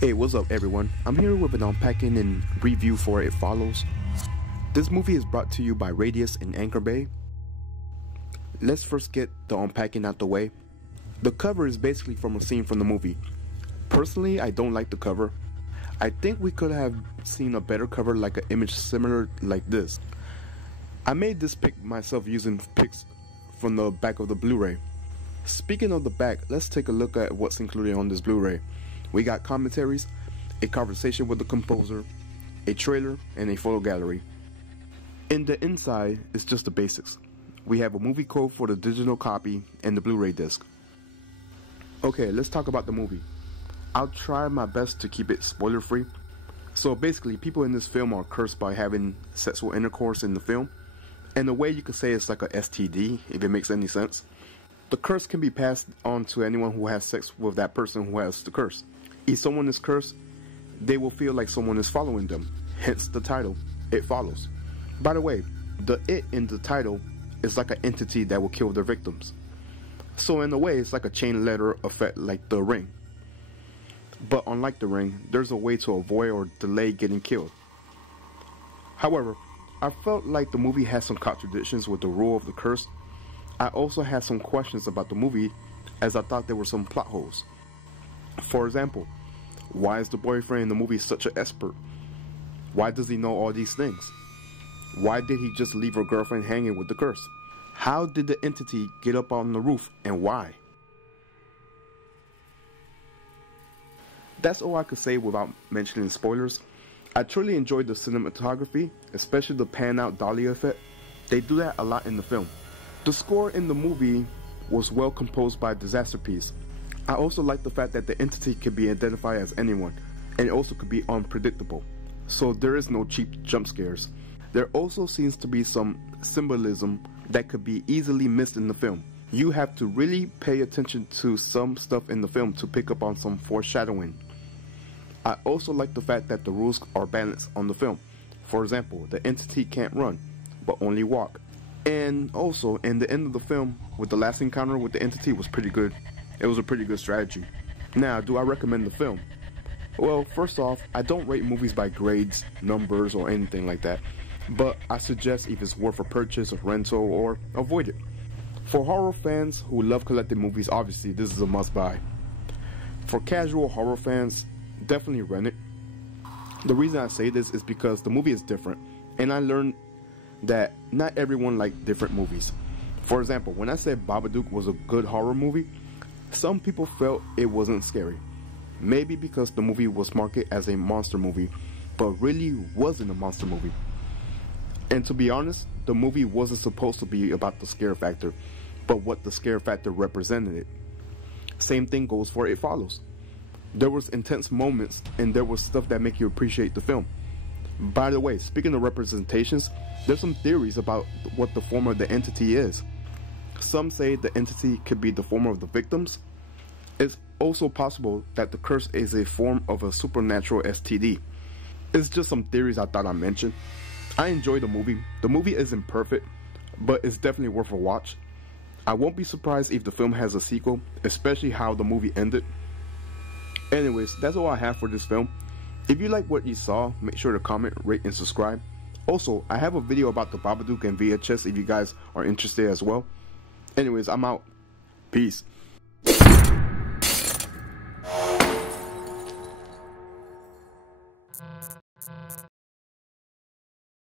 Hey, what's up everyone? I'm here with an unpacking and review for It Follows. This movie is brought to you by Radius and Anchor Bay. Let's first get the unpacking out the way. The cover is basically from a scene from the movie. Personally, I don't like the cover. I think we could have seen a better cover, like an image similar like this. I made this pic myself using pics from the back of the Blu-ray. Speaking of the back, let's take a look at what's included on this Blu-ray. We got commentaries, a conversation with the composer, a trailer, and a photo gallery. In the inside, it's just the basics. We have a movie code for the digital copy and the Blu-ray disc. Okay, let's talk about the movie. I'll try my best to keep it spoiler-free. So basically, people in this film are cursed by having sexual intercourse in the film. In a way, you could say it's like a STD, if it makes any sense. The curse can be passed on to anyone who has sex with that person who has the curse. If someone is cursed, they will feel like someone is following them, hence the title, It Follows. By the way, the it in the title is like an entity that will kill their victims. So in a way, it's like a chain letter effect like the ring. But unlike the ring, there's a way to avoid or delay getting killed. However, I felt like the movie had some contradictions with the rule of the curse. I also had some questions about the movie, as I thought there were some plot holes. For example, why is the boyfriend in the movie such an expert? Why does he know all these things? Why did he just leave her girlfriend hanging with the curse? How did the entity get up on the roof, and why? That's all I could say without mentioning spoilers. I truly enjoyed the cinematography, especially the pan-out dolly effect. They do that a lot in the film. The score in the movie was well composed by Disaster Piece. I also like the fact that the entity could be identified as anyone, and it also could be unpredictable, so there is no cheap jump scares. There also seems to be some symbolism that could be easily missed in the film. You have to really pay attention to some stuff in the film to pick up on some foreshadowing. I also like the fact that the rules are balanced on the film. For example, the entity can't run, but only walk. And also, in the end of the film, with the last encounter with the entity was pretty good. It was a pretty good strategy. Now, do I recommend the film? Well, first off, I don't rate movies by grades, numbers, or anything like that. But I suggest if it's worth a purchase, a rental, or avoid it. For horror fans who love collecting movies, obviously this is a must-buy. For casual horror fans, definitely rent it. The reason I say this is because the movie is different, and I learned that not everyone likes different movies. For example, when I said Babadook was a good horror movie, some people felt it wasn't scary. Maybe because the movie was marketed as a monster movie, but really wasn't a monster movie. And to be honest, the movie wasn't supposed to be about the scare factor, but what the scare factor represented. Same thing goes for It Follows. There was intense moments, and there was stuff that make you appreciate the film. By the way, speaking of representations, there's some theories about what the form of the entity is. Some say the entity could be the form of the victims. It's also possible that the curse is a form of a supernatural STD. It's just some theories I thought I'd mention. I enjoy the movie. The movie isn't perfect, but it's definitely worth a watch. I won't be surprised if the film has a sequel, especially how the movie ended. Anyways, that's all I have for this film. If you like what you saw, make sure to comment, rate, and subscribe. Also, I have a video about the Babadook and VHS if you guys are interested as well. Anyways, I'm out. Peace.